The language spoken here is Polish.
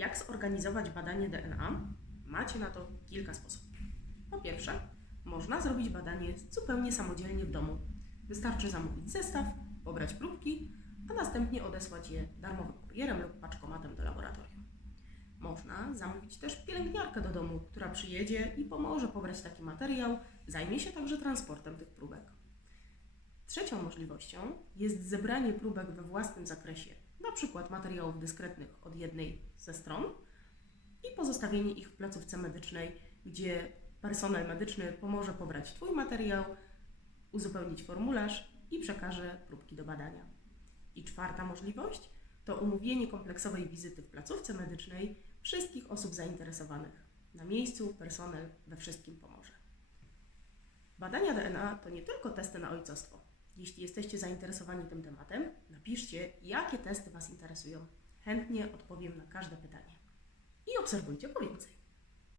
Jak zorganizować badanie DNA? Macie na to kilka sposobów. Po pierwsze, można zrobić badanie zupełnie samodzielnie w domu. Wystarczy zamówić zestaw, pobrać próbki, a następnie odesłać je darmowym kurierem lub paczkomatem do laboratorium. Można zamówić też pielęgniarkę do domu, która przyjedzie i pomoże pobrać taki materiał, zajmie się także transportem tych próbek. Trzecią możliwością jest zebranie próbek we własnym zakresie, na przykład materiałów dyskretnych od jednej ze stron i pozostawienie ich w placówce medycznej, gdzie personel medyczny pomoże pobrać Twój materiał, uzupełnić formularz i przekaże próbki do badania. I czwarta możliwość to umówienie kompleksowej wizyty w placówce medycznej wszystkich osób zainteresowanych. Na miejscu personel we wszystkim pomoże. Badania DNA to nie tylko testy na ojcostwo. Jeśli jesteście zainteresowani tym tematem, napiszcie, jakie testy Was interesują. Chętnie odpowiem na każde pytanie. I obserwujcie po więcej.